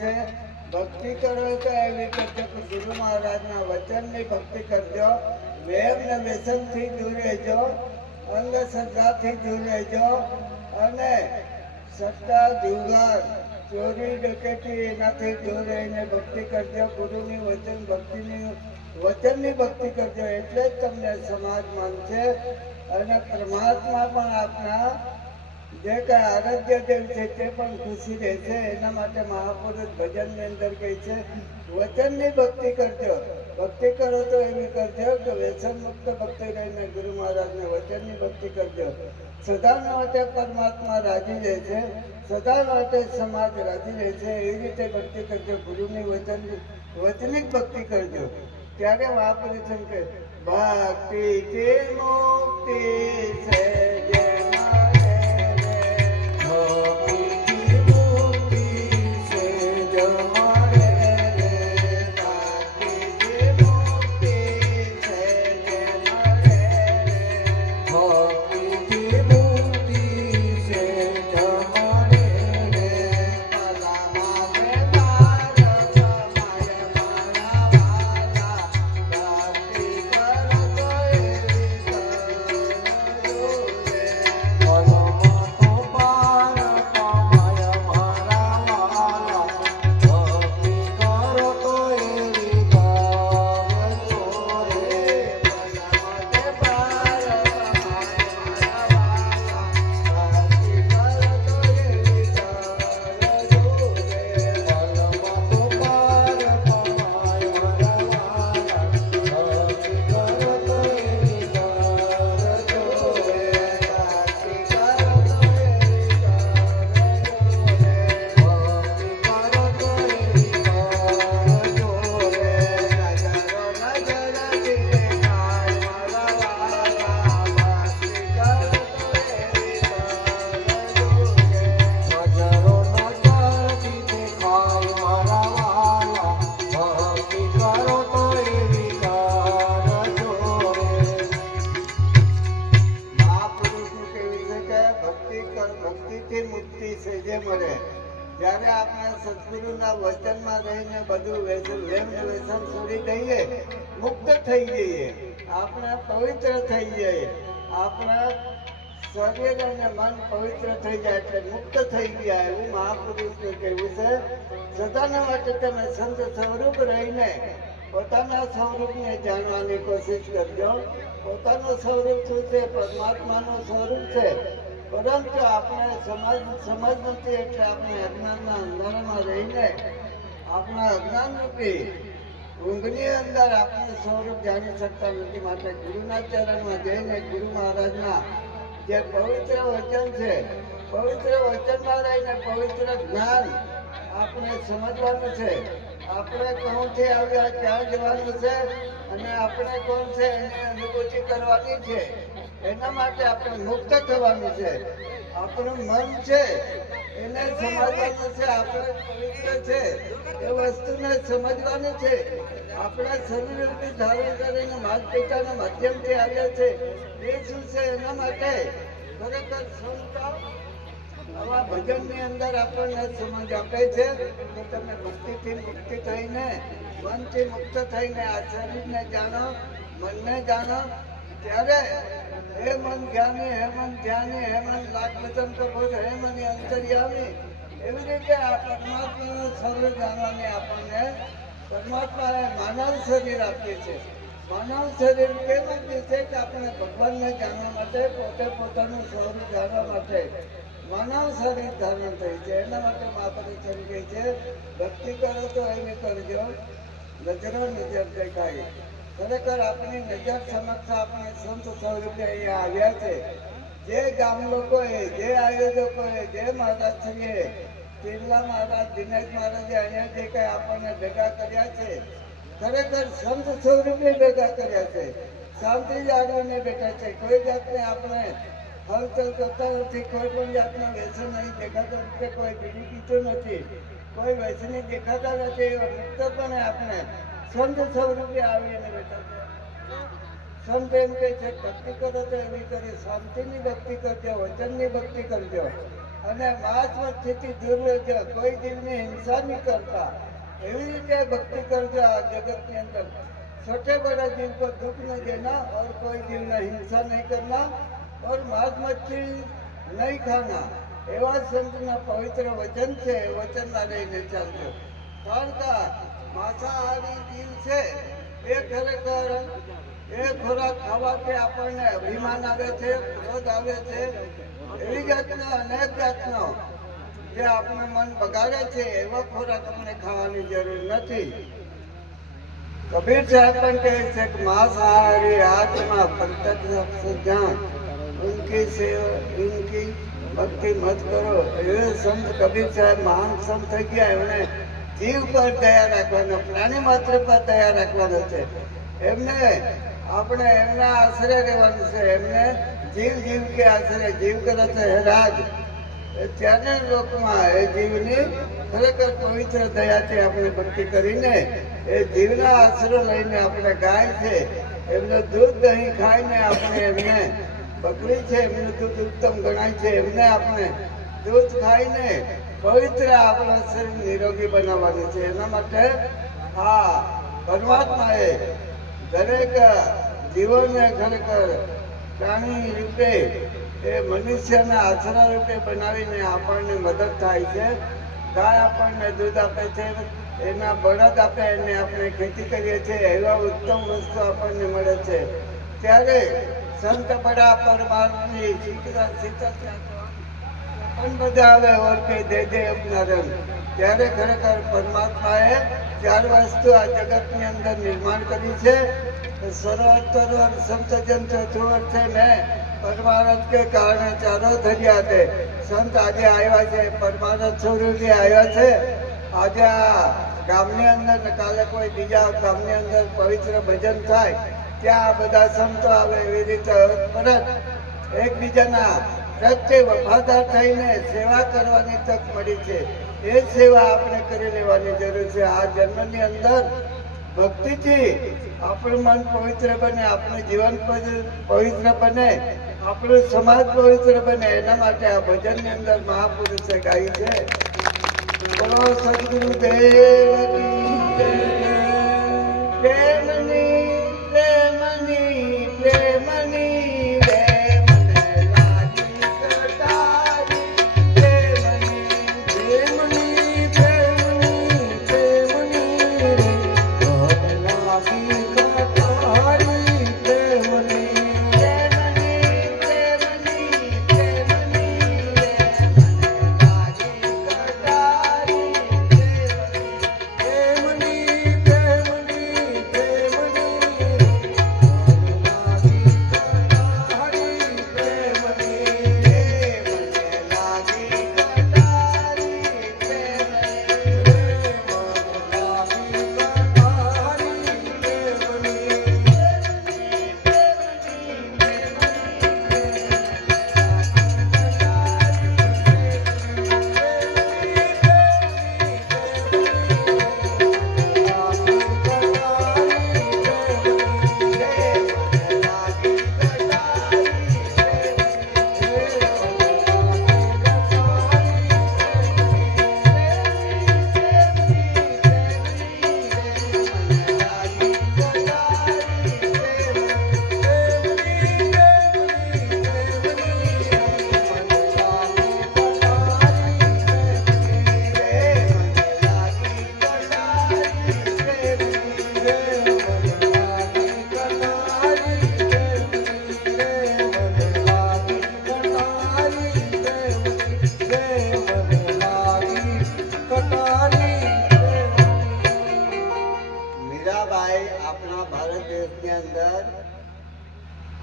છે. ભક્તિ કરો તો એવી કરજો કે ગુરુ મહારાજના વચનની ભક્તિ કરજો. વેમ ને વ્યસનથી દૂર રહેજો, અંધશ્રદ્ધાથી દૂર રહેજો અને સટ્ટા જુગાર ચોરી ડકેટી એનાથી દૂર રહીને ભક્તિ કરજો. ગુરુની વચનની ભક્તિ કરજો, એટલે જ તમને સમાજ માનશે અને પરમાત્મા પણ આપના જે કઈ આરાધ્ય દેવ છે તે પણ ખુશી રહેશે. એના માટે મહાપુરુષ ભજનની અંદર કહે છે વચનની ભક્તિ કરજો. ભક્તિ કરો તો એવી કરજો કે વ્યસન મુક્ત ભક્તિ રહીને ગુરુ મહારાજને વચનની ભક્તિ કરજો. સદાના માટે પરમાત્મા રાજી રહે છે, સદા માટે સમાજ રાજી રહે છે. એવી રીતે ભક્તિ કરજો, ગુરુની વચનિક ભક્તિ કરજો. ત્યારે મહાપુરુષ એમ કે ભક્તિ કી મુક્તિ છે જ્યારે આપણે સદગુરુના વચનમાં રહીને બધું વ્યસન છોડી દઈએ, મુક્ત થઈ જઈએ, આપણે પવિત્ર થઈ જઈએ, આપણા શરીર અને મન પવિત્ર થઈ જાય એટલે મુક્ત થઈ ગયા એવું મહાપુરુષનું કહેવું છે. સદાના માટે તમે સંત સ્વરૂપ રહીને પોતાના સ્વરૂપને જાણવાની કોશિશ કરજો. પોતાનું સ્વરૂપ શું છે? પરમાત્માનું સ્વરૂપ છે. પરંતુ આપણે સમજ નથી એટલે આપણે અજ્ઞાનના અંધારામાં રહીને આપણા અજ્ઞાન રૂપી ઊંઘની અંદર આપણે સ્વરૂપ જાણી શકતા નથી. માટે ગુરુના ચરણમાં જઈને ગુરુ મહારાજના જે પવિત્ર વચન છે, પવિત્ર વચનમાં રહીને પવિત્ર જ્ઞાન આપણે સમજવાનું છે. આપણે કોણથી આવ્યા, ક્યાં જવાનું છે અને આપણે કોણ છે એની અનુભૂતિ કરવાની છે. એના માટે આપણે મુક્ત થવાનું છે. આપણું મન છે એને સમજવાનું છે, આપણે પવિત્ર છે એ વસ્તુને સમજવાનું છે. આપણા શરીર રૂપી ધારણ કરીને માતા પિતાના માધ્યમથી આવ્યા છે એ શું છે? એના માટે ખરેખર સંત આવા ભજનની અંદર આપણને સમજ આપે છે કે તમે ભક્તિથી મુક્તિ થઈને, મનથી મુક્ત થઈને આ શરીરને જાણો, મનને જાણો. ત્યારે હે મન જ્ઞાની, હે મન ધ્યાની, હે મન લાખ વચન કપોષ, હે મની અંતર્યામી. એવી રીતે આ પરમાત્માનું શરીર જાણવાની આપણને પરમાત્માએ માનવ શરીર આપ્યું છે. માનવ શરીર કેમ આપ્યું છે કે આપણે ભગવાનને જાણવા માટે, પોતે પોતાનું સ્વરૂપ જાણવા માટે માનવ શરીર ધારણ થઈ છે. એના માટે મહાપુરુષ કહે છે ભક્તિ કરો તો એવી કરજો નજરો નજર દેખાય. ખરેખર આપણી નજર સમક્ષ આપણે સંત સ્વરૂપે અહીંયા આવ્યા છે. જે ગામ લોકોએ, જે આયોજકોએ, જે મહારાજશ્રીએ, તિરલા મહારાજ, દિનેશ મહારાજે અહીંયા જે કંઈ આપણને ભેગા કર્યા છે, ખરેખર સંત સ્વરૂપે ભેગા કર્યા છે. શાંતિ જાળવીને બેઠા છે. કોઈ જાતને આપણે હલચલ કરતા નથી. કોઈ પણ જાતના વ્યસન અહીં દેખાતા નથી. કોઈ બીડી પીતું નથી, કોઈ વ્યસની દેખાતા નથી. મુક્તપણે આપણે સંત સ્વરૂપે આવીને બેઠા છે. સંત એમ કહે છે ભક્તિ કરો તો એવી કરી શાંતિની ભક્તિ કરજો, વચનની ભક્તિ કરજો. અને મહાત્મા સ્થિતિ દૂર રહેજો, કોઈ જીવની હિંસા નહીં કરતા, એવી રીતે ભક્તિ કરજો આ જગતની અંદર। छोटे बड़े जीव को दुख न देना और कोई जीव ने हिंसा नहीं करना और मांस मच्छी नहीं खाना, एवं संतना पवित्र वचन से वचन में रहीने चलજો। कारण का मांसाहारी जीव છે એ ખરેખર એ ખોરાક ખાવાથી આપણને અભિમાન આવે છે, ક્રોધ આવે છે, એવી જાતનો અનેક જાતનો જે આપણને મન બગાડે છે એવા ખોરાક આપણે ખાવાની જરૂર નથી। कबीर साहब पण कहे છે કે मांसाहारी आत्मा प्रत्यक्ष ज्ञान उनकी सेवा इनकी भक्ति मत करो। ये संत कबीर साहब महान संत થઈ ગયા, એમણે જીવ પર દયા રાખવાનો, પ્રાણી માત્ર પર દયા રાખવાનો છે। એમને આપણે એમના આશરે રહેવાનું છે। એમને જીવ જીવ કે આશરે જીવ કરે છે રાજ, ત્યાંના લોકમાં એ જીવની ખરેખર પવિત્ર દયાથી આપણે ભક્તિ કરીને એ જીવના આશરો લઈને આપણે ગાય છે એમનું દૂધ દહીં ખાઈને આપણે એમને બકરી છે એમનું દૂધ ઉત્તમ ગણાય છે, એમને આપણે દૂધ ખાઈને પવિત્ર આપણા શરીર નિરોગી બનાવવાનું છે। એના માટે આ પરમાત્માએ દરેક જીવોને ખરેખર પ્રાણી રૂપે એ મનુષ્યના આશરા રૂપે બનાવીને આપણને મદદ થાય છે। ગાય આપણને દૂધ આપે છે, એના બળદ આપે, એને આપણે ખેતી કરીએ છીએ, એવા ઉત્તમ વસ્તુ આપણને મળે છે। ત્યારે સંત બડા પરમાત્માની સીતા પણ બધા આવે ઓર કે દે દે અપના રંગ। ત્યારે ખરેખર પરમાત્માએ ચાર વસ્તુ આ જગતની અંદર નિર્માણ કરી છે। સરોવર સંત જન ચોર છે ને પરમારથ के कारण चारों धर्या थे। संत આજે આવ્યા છે, પરમારથ સ્વરૂપે આવ્યા છે। આજે આ ગામની અંદર ને કાલે કોઈ બીજા ગામની અંદર પવિત્ર ભજન થાય, ત્યાં આ બધા સંતો આવે। એવી રીતે પરત એકબીજાના પ્રત્યે વફાદાર થઈને સેવા કરવાની તક મળી છે। એ સેવા આપણે કરી લેવાની જરૂર છે। આ જન્મની અંદર ભક્તિથી આપણું મન પવિત્ર બને, આપણું જીવન પવિત્ર બને, આપણું સમાજ પવિત્ર બને, એના માટે આ ભજનની અંદર મહાપુરુષે ગાઈ છે। બોલો સદગુરુદેવ કી જય। પ્રેમની પ્રેમની પ્રેમની રે મને લાગી કટારી, પ્રેમની પ્રેમની પ્રેમની પ્રેમની રે મને લાગી કટારી, પ્રેમની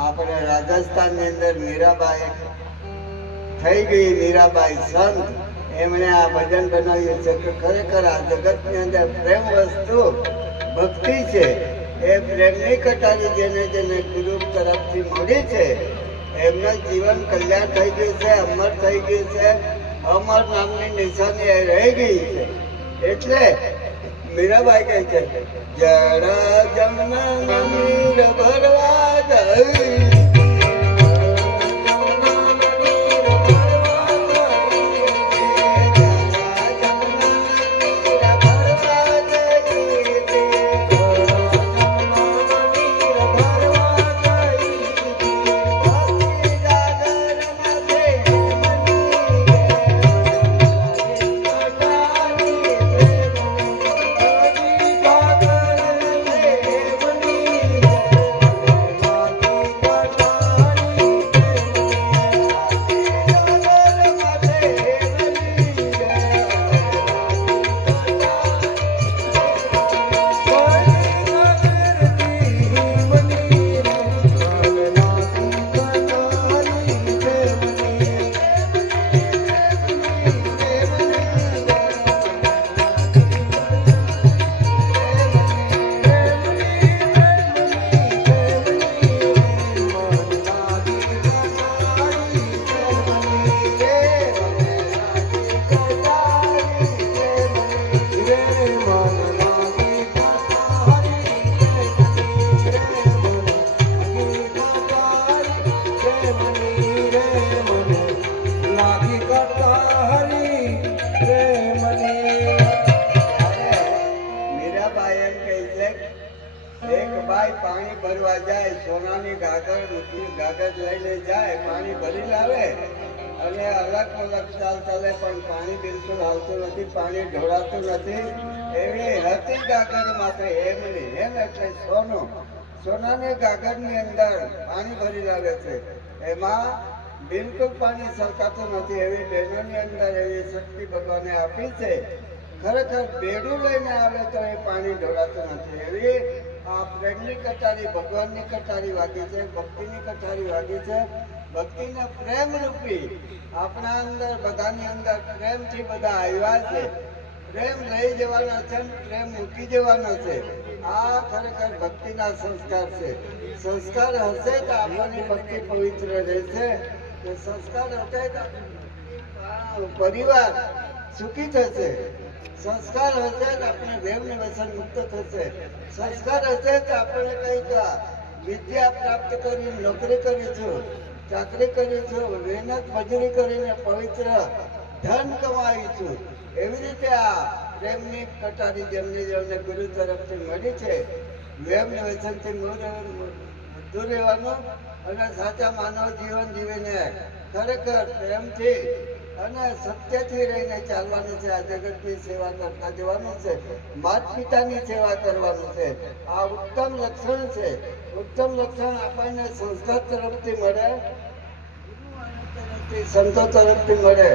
આપણે રાજસ્થાનની અંદર મીરાબાઈ થઈ ગઈ, મીરાબાઈ સંત, એમણે આ ભજન બનાવ્યું છે કે ખરેખર આ જગતની અંદર પ્રેમ વસ્તુ ભક્તિ છે। એ પ્રેમની કટારી જેને જેને ગુરુ તરફથી મળી છે એમનું જીવન કલ્યાણ થઈ ગયું છે, અમર થઈ ગયું છે, અમર નામની નિશાની રહી ગઈ છે। એટલે મીરાબાઈ કહે છે જરા જમના મીર ભરવા ગઈ, ભાઈ પાણી ભરવા જાય, સોનાની ગાગર ગાગર લઈને જાય, પાણી ભરી લાવે અને અલગ અલગ ચાલ ચાલે પણ પાણી બિલકુલ આવતું નથી, પાણી ઢોળાતું નથી. એવી હતી ગાગર માટે એમની એમ એટલે સોનું, સોનાની ગાગરની અંદર પાણી ભરી લાવે છે, એમાં બિલકુલ પાણી સરકાતું નથી. એવી બહેનોની અંદર એવી શક્તિ ભગવાને આપી છે. ખરેખર બેડું લઈને આવે તો એ પાણી ઢોળાતું નથી. એવી આ પ્રેમની કટારી, ભગવાનની કટારી વાગી છે, ભક્તિની કટારી વાગી છે. ભક્તિના પ્રેમ રૂપી આપણા અંદર બધાની અંદર પ્રેમથી બધા આવ્યા છે. પ્રેમ લઈ જવાના છે, પ્રેમ મૂકી જવાનો છે. આ ખરેખર ભક્તિના સંસ્કાર છે. સંસ્કાર હશે તો આપણી ભક્તિ પવિત્ર રહેશે. સંસ્કાર હશે તો પરિવાર સુખી થશે. સંસ્કાર હશે તો આપણે દેવને વ્યસન મુક્ત થશે. સંસ્કાર હશે તો આપણે કંઈક વિદ્યા પ્રાપ્ત કરી નોકરી કરીશું, ચાકરી કરીશું, મહેનત મજૂરી કરીને પવિત્ર ધન કમાવીશું. એવી રીતે આ પ્રેમની કટારી જેમને ગુરુ તરફથી મળી છે, વેમને વ્યસનથી દૂર રહેવાનું અને સાચા માનવ જીવન જીવીને ખરેખર પ્રેમથી અને સત્યથી રહીને ચાલવાનું છે. આ જગતની સેવા કરતા જવાનું છે, માતા પિતાની સેવા કરવાનું છે. આ ઉત્તમ લક્ષણ છે. ઉત્તમ લક્ષણ આપણને સંસ્કાર તરફથી મળે, સંતો તરફથી મળે.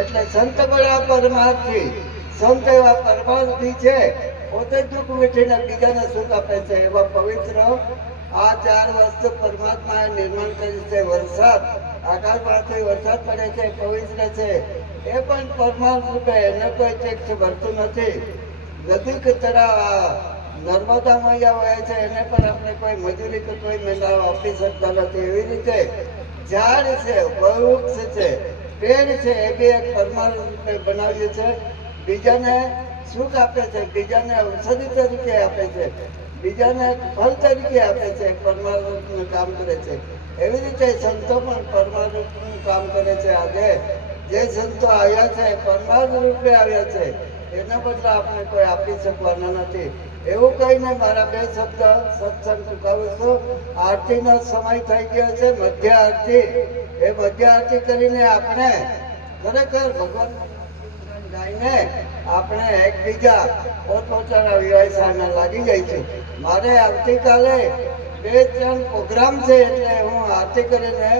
એટલે સંત બળા પરમાર્થી, સંત એવા પરમાર્થી છે, પોતે દુઃખ વીઠીને બીજાને સુખ આપે છે. એવા પવિત્ર આ ચાર વસ્તુ પરમાત્માએ નિર્માણ કરી છે. વરસાદ, આકાશમાંથી વરસાદ પડે છે, પવિત્ર છે. એ પણ પરમાત્મા રૂપે, એને કોઈ ટેક્સ ભરતું નથી. નદી કે તળાવ નર્મદા મૈયા વહે છે, એને પણ આપણે કોઈ મજૂરી કે કોઈ મહિના આપી શકતા નથી. એવી રીતે ઝાડ છે, વૃક્ષ છે, પેડ છે, એ બી એક પરમાત્મા રૂપે બનાવ્યું છે. બીજાને સુખ આપે છે, બીજાને ઔષધિ તરીકે આપે છે, બીજાને ફળ તરીકે આપે છે, પરમાત્માનું કામ કરે છે. એવી રીતે સંતો પણ પરમાત્માનું કામ કરે છે. આજે જે સંતો આવ્યા છે પરમાત્મા રૂપે આવ્યા છે, એના બદલે આપણે કોઈ આપી શકવાના નથી. એવું કહીને મારા બે શબ્દ સત્સંગ ચૂકાવું છું. આરતીનો સમય થઈ ગયો છે, મધ્ય આરતી. એ મધ્ય આરતી કરીને આપણે ખરેખર ભગવાન ગાઈને આપણે એકબીજા પોતપોતાના વ્યવસાયમાં લાગી જઈશું. મારે આવતીકાલે 2-3 પ્રોગ્રામ છે, એટલે હું આરતી કરીને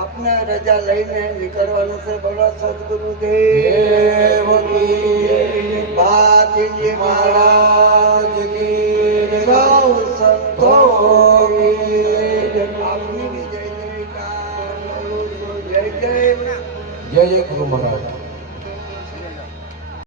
આપને રજા લઈને નીકળવાનું છે. બોલો સદગુરુદેવ કી, બાજીજી મહારાજ કી, સૌ સંતો કી. આપની બી જય જયકાર, જય જય જય જય ગુરુ મહારાજ.